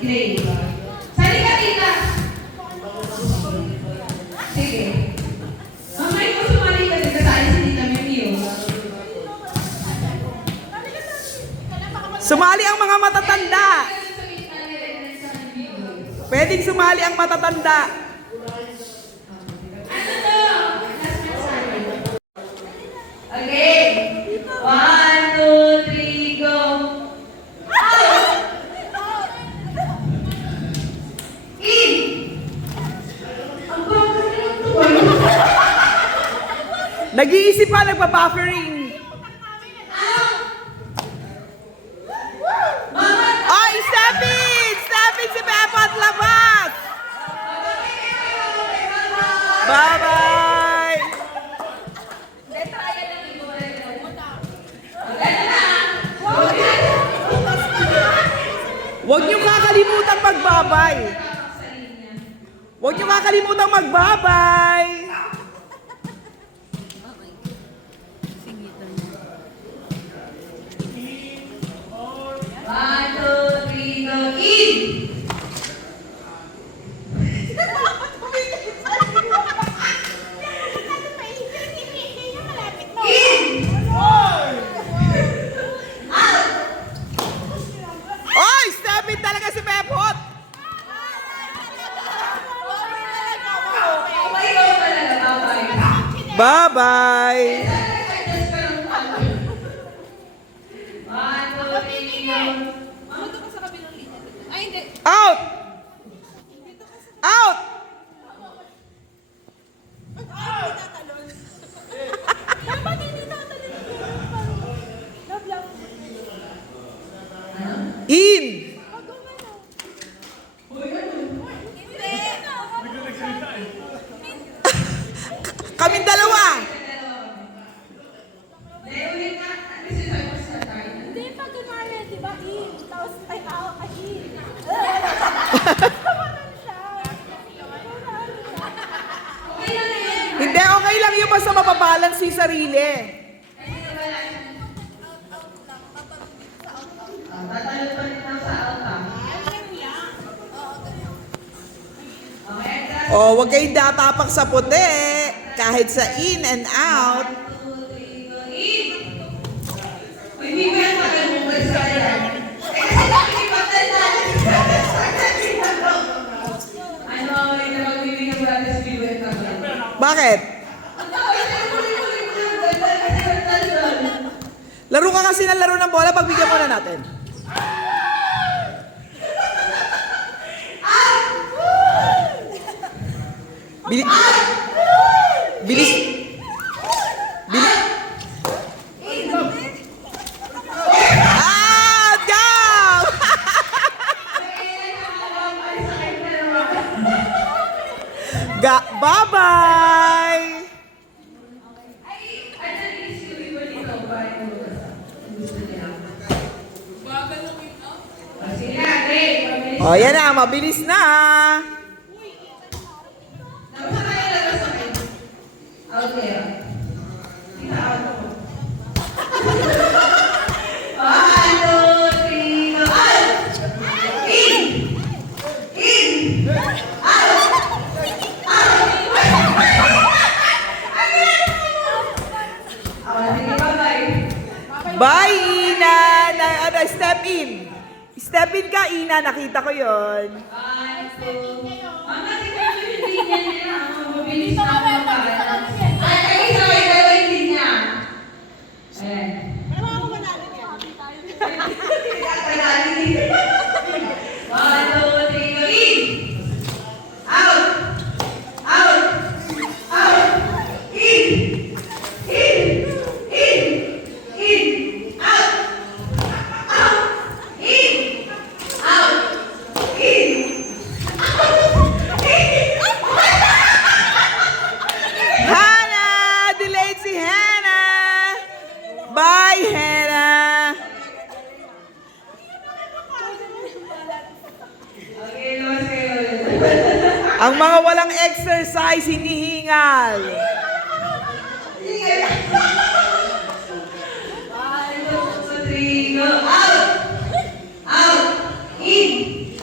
Grade. Sali ka, tita. Sige. Mamay ko sumali ka dito sa akin si Tita Mimio. Sumali ang mga matatanda. Pwedeng sumali ang matatanda. Okay. 1, 2, 3, go. In. Ang bagal ng tuwan. Nag-iisip pa, nagpa-buffering. Ay, step in! Step in si Pepo at labas! Bye-bye! Huwag niyo kakalimutan magbabay. Huwag niyo kakalimutan magbabay. One, two, three, go. In. Oy, step in talaga si Pepot. Bye-bye. Out! Out! In! Kaming dalawa! Hindi, pag kunwari, di ba, in, tapos ay out, ay in. Hindi, okay lang yun basta mapabalance yung sarili. Oh, wag kayong datapak sa puti. Kahit sa in and out. Bakit? Laro ka kasi ng laro ng bola, pagbigyan muna natin. Bilis. Bilis. Bilis. Ah, jump! Bye-bye! Oh, yan na, mabilis na. Out there. Bye, Ina! Step in. Step in ka, Ina. Nakita ko yon. Mabilis na ako magpapalala. Ay, sorry, pero hindi niya. Ayan. Pero ako manalo niya. One, two, three, go. In! Out! Out! Out! In! In! In! In! Out! Out! In! Out! In! Hannah! Delayed si Hannah! Bye, Hannah! Okay, lost kayo. Ang mga walang exercise, hinihingal. One, two, three, go. Out! Out! In!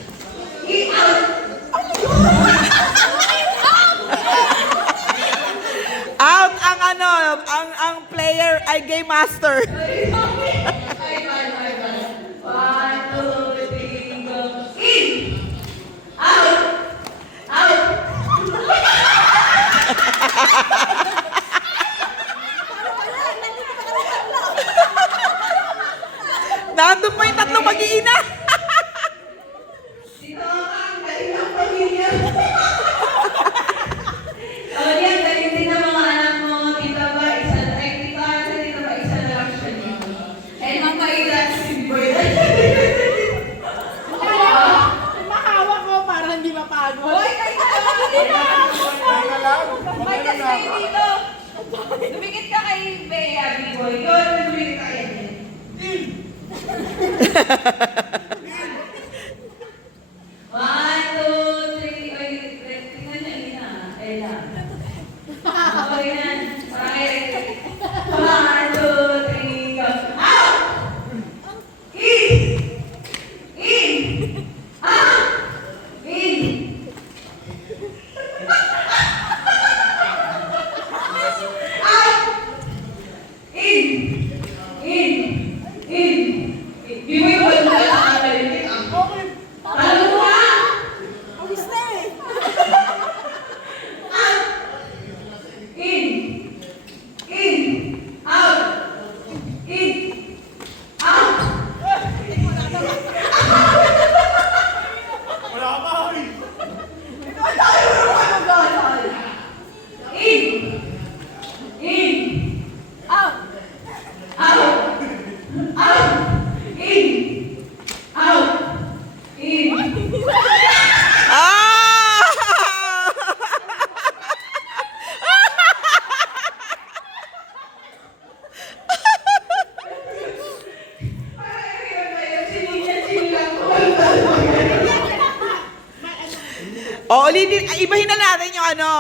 O, ulitin. Ibahin na natin yung ano.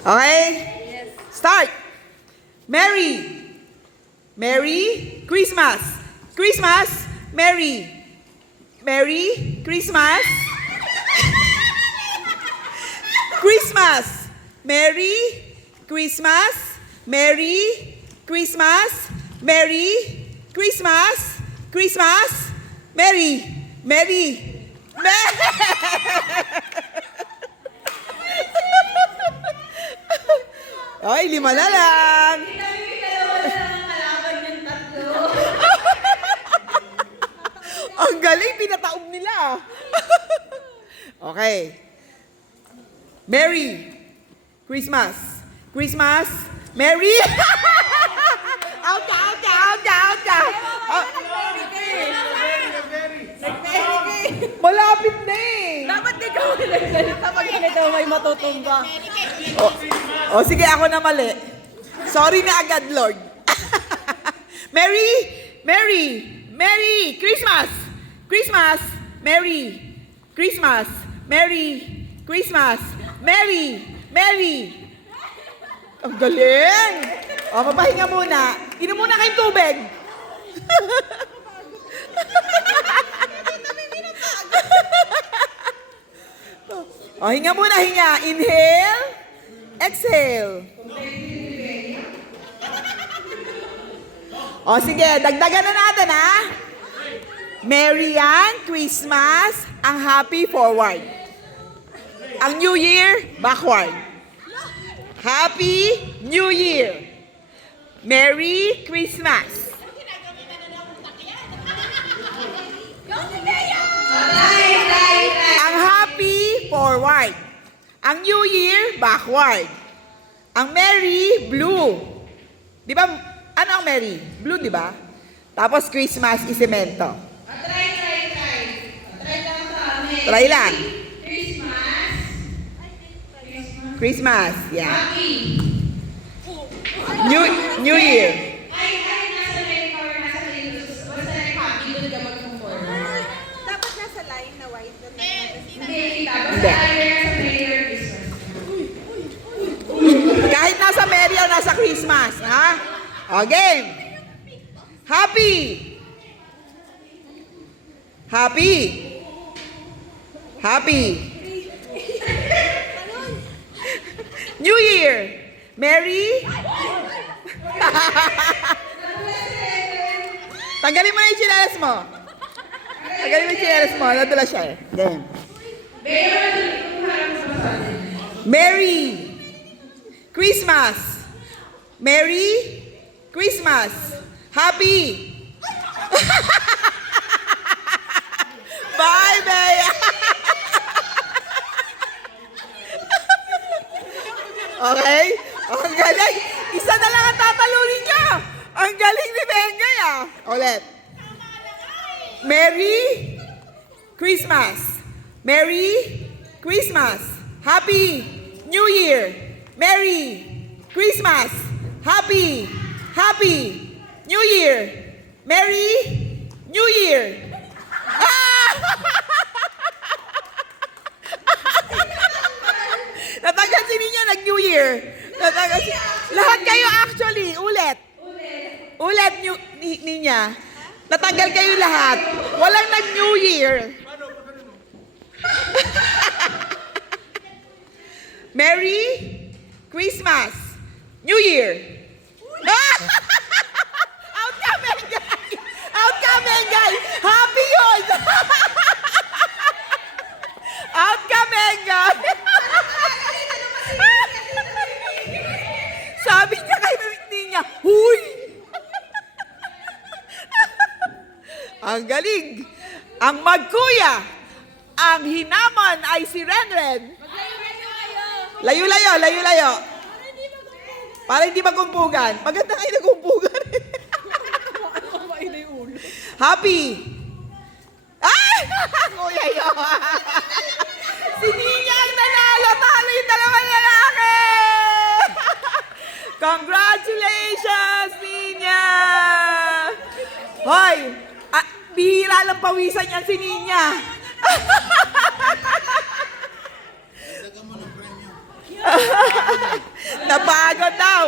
Okay? Start. Merry. Merry Christmas. Christmas. Merry. Merry Christmas. Christmas. Merry Christmas. Merry Christmas. Merry Christmas. Christmas. Merry. Merry. Ay, 5 na lang. Ang galing, pinataob nila. Okay. Merry Christmas. Christmas. Merry. Out ka, out ka, out ka, out ka. Malapit na eh. Dapat ikaw nagsalita pag ganito may matutumba. O sige, ako na mali. Sorry na agad, Lord. Merry, Merry, Merry Christmas. Christmas, Merry Christmas, Merry Christmas, Merry, Merry. Ang galing. O, mapahinga muna. Inom muna kayong tubig. O, hinga muna, hinga. Inhale. Exhale. O, sige. Dagdagan na natin, ha? Merry yan, Christmas, ang happy forward. Ang New Year, backward. Happy New Year. Merry Christmas. Ang happy, forward. Ang New Year, backward. Ang Merry, blue. Di ba, ano ang Merry? Blue, di ba? Tapos Christmas, isemento. Try lang. Christmas, yeah. New Year. Dapat nasa line na white. Hindi. Kahit nasa Merry o nasa Christmas, ha? O, game. Happy. Happy. Happy. New Year. Merry. Tanggalin mo na yung chinelas mo. Tanggalin mo yung chinelas mo. Nadula siya eh. Game. Merry Christmas. Merry Christmas. Happy. Bye, Bea. Okay? Ang galing. Isa na lang ang tatalunin niya. Ang galing ni Bengay ah. Ulit. Merry Christmas. Merry Christmas. Happy New Year. Merry Christmas. Happy New Year. Merry New Year. Natanggal si Ninya nag-New Year. Natanggal si... Lahat kayo actually. Ulit. Ulit, Ninya. Natanggal kayo lahat. Walang nag-New Year. Merry Christmas. New Year. Out ka, Mengay. Out ka, Mengay. Happy yun. Out ka, Mengay. Sabi niya kay niya, huy! Ang galing. Ang magkuya. Ang hinaman ay si Renren. Layo-layo, layo-layo. Para hindi magkumpugan. Maganda kayo nagkumpugan. Happy. Ay! Kuya yun. Si Ninya ang nanalo. Talo yung dalawang lalaki. Congratulations, Ninya! Hoy! Bihira lang pawisan yan si Ninya. Napagod daw.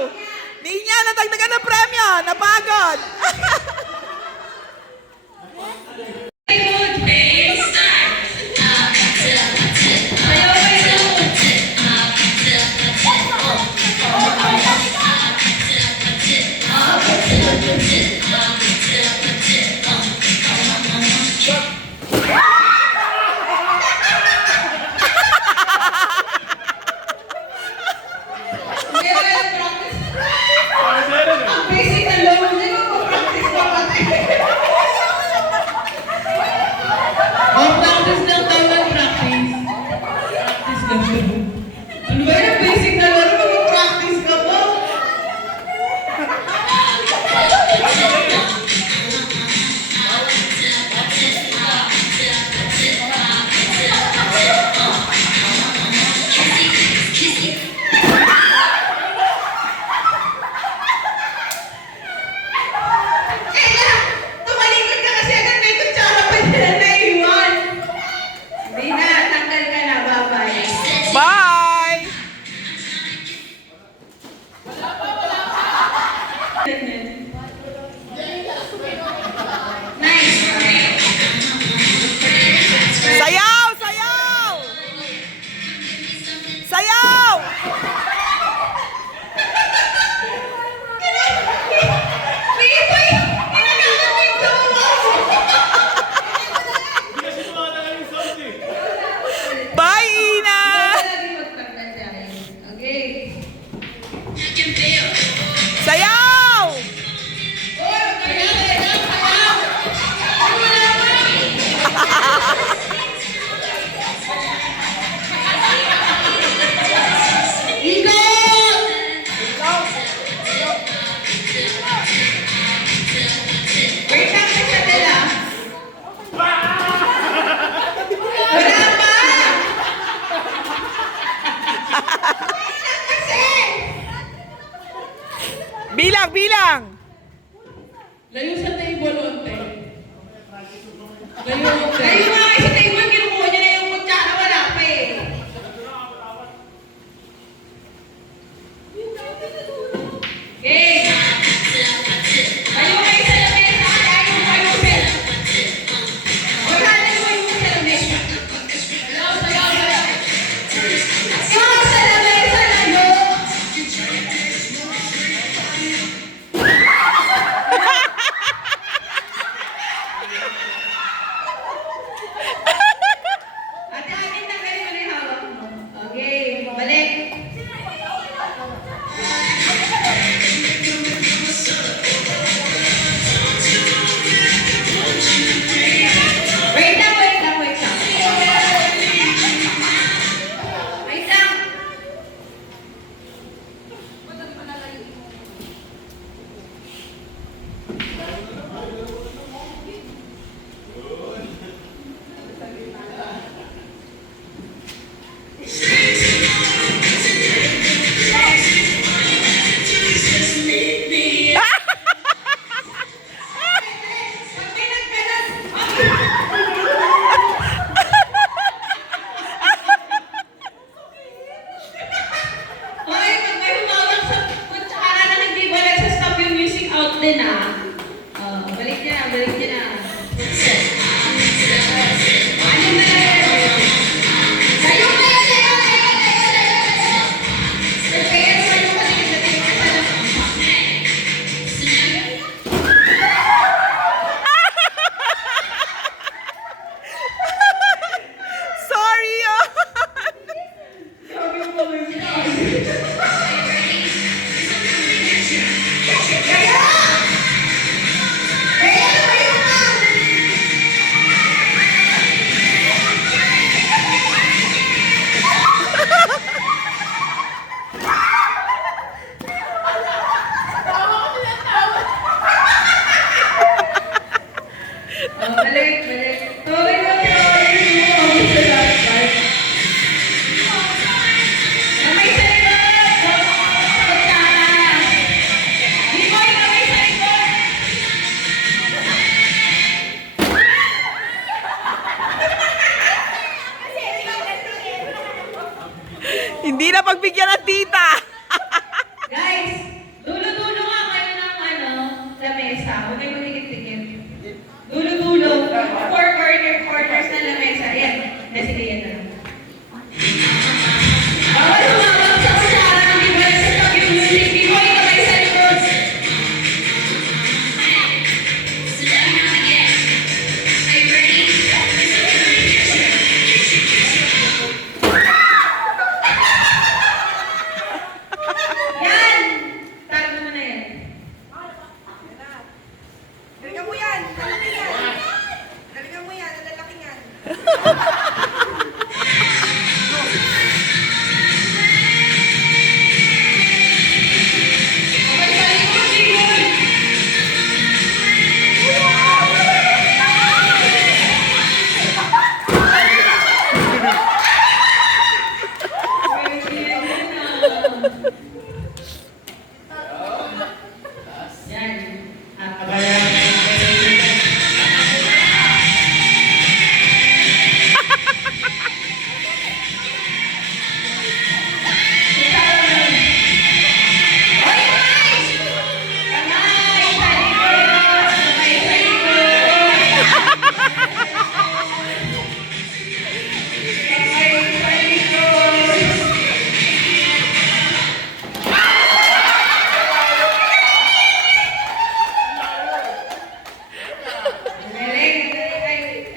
Ninya, natagdagan ng premyo. Napagod. Basic na loan, hindi mo practice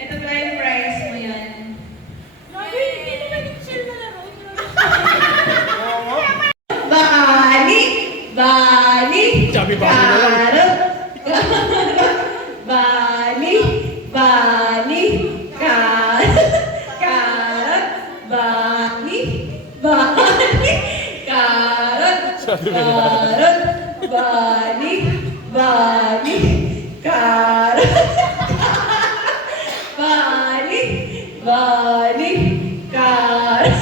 Ito pala yung prize mo yan. Hindi naman yung chill na laro. Bani, bani, karot, bani, bani, karot, karot, bani, bani, karot, karot, bani, bani, karot, bani, bani, karot.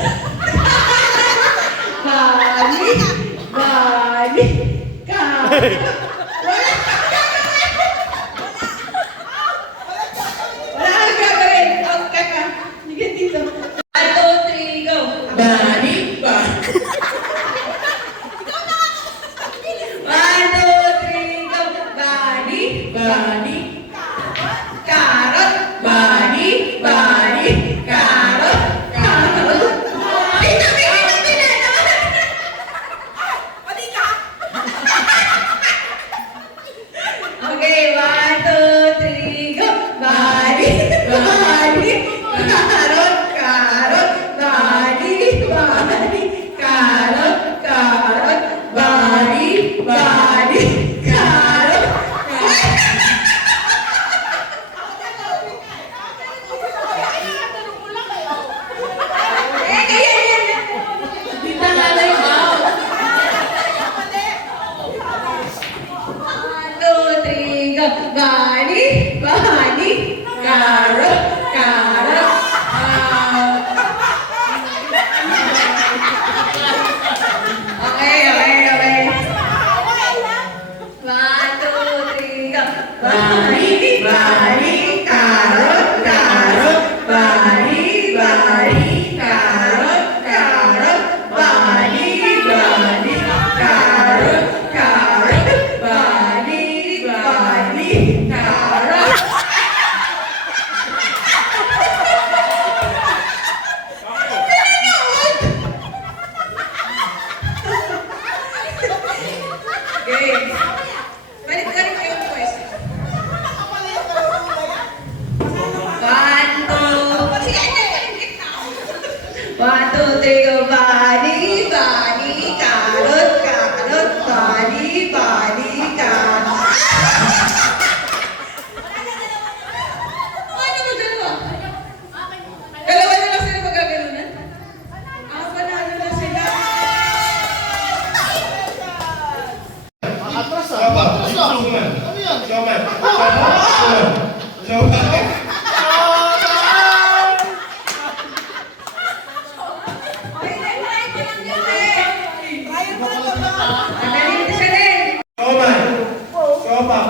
Bali, bali, ka. Wala kang gagawin. Out ka ka. Sige dito. 1, 2, 3, go. Bali, bali. 1, 2, 3, go. Bali, bali. Karot, bali, bali. Karot, karot. Okay, 1, 2, 3, go! Bali, bali, karot, karot, bali, bali, karot, karot, bali, bali, karot, Dito nga na yung out. 1, 2, 3, go! Bali, bali, karot, karot, Okay, okay, okay. 1, 2, 3, go! Bali, bali, karot, karot, bali, bali, karot, karot, bali, bali, karot, karot, bali, bali, karot. Okay. Balik-balik kayo ng pwesto. 1, 2, 1, 2, 3, go! Bali, bali, karot, karot, bali, bali, karot. Ano ba dalawa? Dalawa na lang sila magagalunan? Panalo na sila. Magaling siya din. Showman. Suman.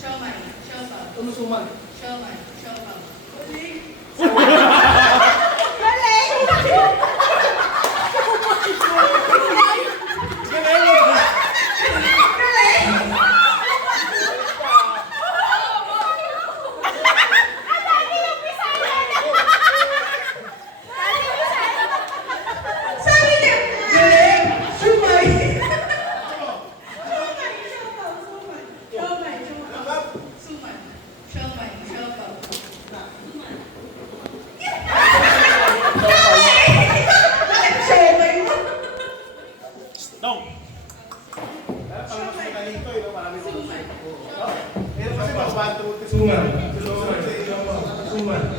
Showman. Showman. Showman. Showman. Sabi niya, galing, sumay. Suman. Showman. Showman. One, two,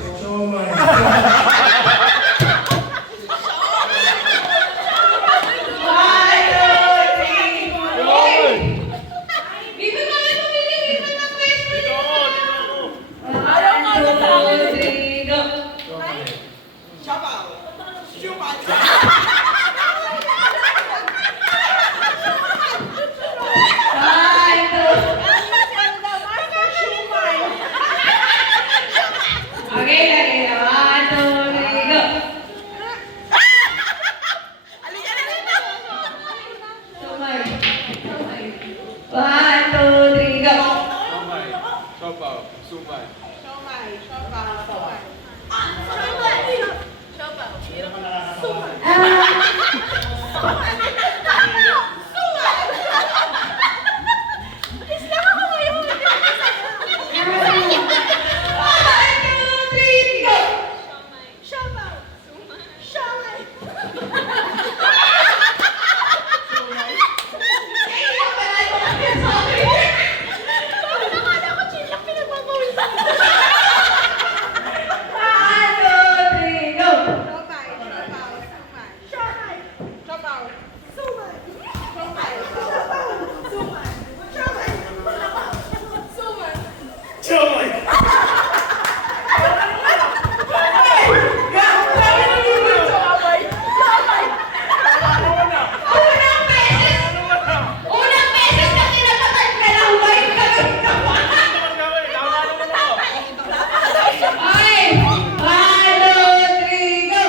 three, go! Bibi, bakit mo binibigyan ng question? One, two, three, go! One, two. Okay, lagi na. One, two, three, go! Sumay. Sumay. One, two, three, go! One, two, three, go! One, two, three, go! Unang beses na kinakatat ka ng white ka pa. Okay. One, two, three, go!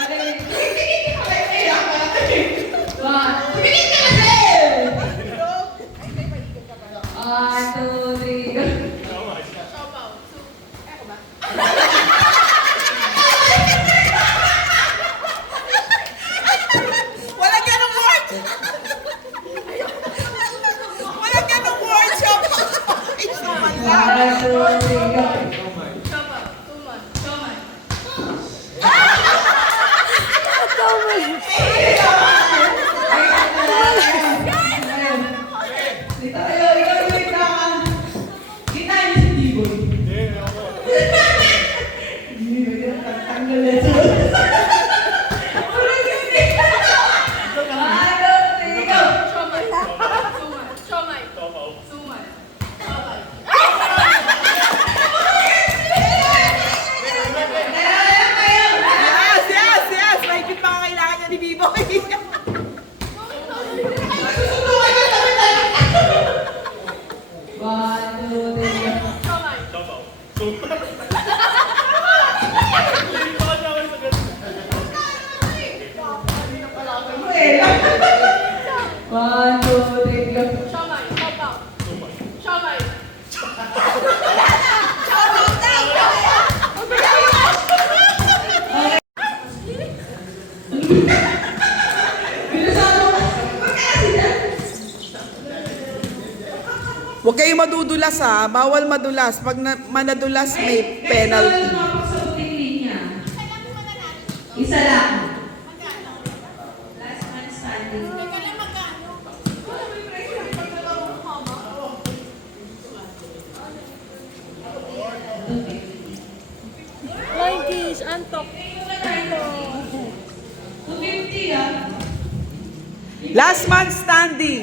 Okay. Tingin ka kayo kaya ka. One. Tingin ka kasi! One, two, three, go! Walang ganong word! Walang ganong word, Shopao! Isuman lang. One, two, three, go! Dito kayo, ikaw yung ikaw ang... Kita niyo si Diboy. Diboy, tanggal na siya. Ulit yung ikaw. One, two, three, go! Dalawa lang kayo. Yes, yes, yes! Mahigit pa ang kailangan niya ni Biboy. Susubukan niyo sabi tayo. One, two, three, go! One, two, three, go! Bilisan mo. Magkasi dyan. Huwag kayong madudulas ha. Bawal madulas. Pag manadulas, may penalty. Isa lang. Last man standing. Lankish, antok. 250 ah. Last man standing.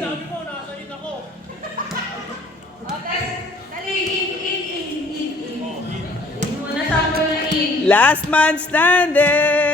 Oh, dali, in. In muna, sample na in. Last man standing.